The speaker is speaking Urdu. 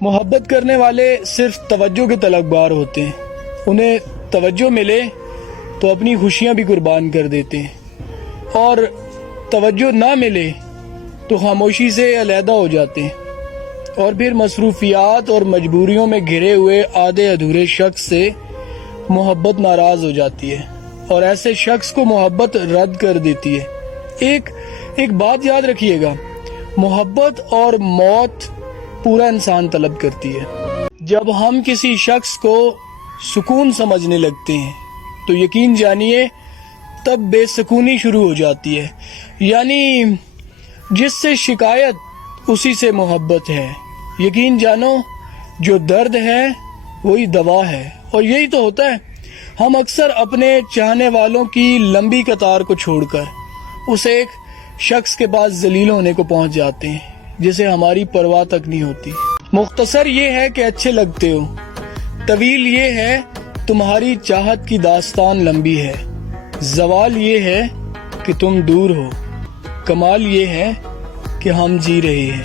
محبت کرنے والے صرف توجہ کے طلبگار ہوتے ہیں. انہیں توجہ ملے تو اپنی خوشیاں بھی قربان کر دیتے ہیں، اور توجہ نہ ملے تو خاموشی سے علیحدہ ہو جاتے ہیں، اور پھر مصروفیات اور مجبوریوں میں گھرے ہوئے آدھے ادھورے شخص سے محبت ناراض ہو جاتی ہے، اور ایسے شخص کو محبت رد کر دیتی ہے. ایک بات یاد رکھیے گا، محبت اور موت پورا انسان طلب کرتی ہے. جب ہم کسی شخص کو سکون سمجھنے لگتے ہیں تو یقین جانیے تب بے سکونی شروع ہو جاتی ہے. یعنی جس سے شکایت اسی سے محبت ہے. یقین جانو جو درد ہے وہی دوا ہے. اور یہی تو ہوتا ہے، ہم اکثر اپنے چاہنے والوں کی لمبی قطار کو چھوڑ کر اس ایک شخص کے پاس ذلیل ہونے کو پہنچ جاتے ہیں جسے ہماری پرواہ تک نہیں ہوتی. مختصر یہ ہے کہ اچھے لگتے ہو، طویل یہ ہے تمہاری چاہت کی داستان لمبی ہے، زوال یہ ہے کہ تم دور ہو، کمال یہ ہے کہ ہم جی رہے ہیں.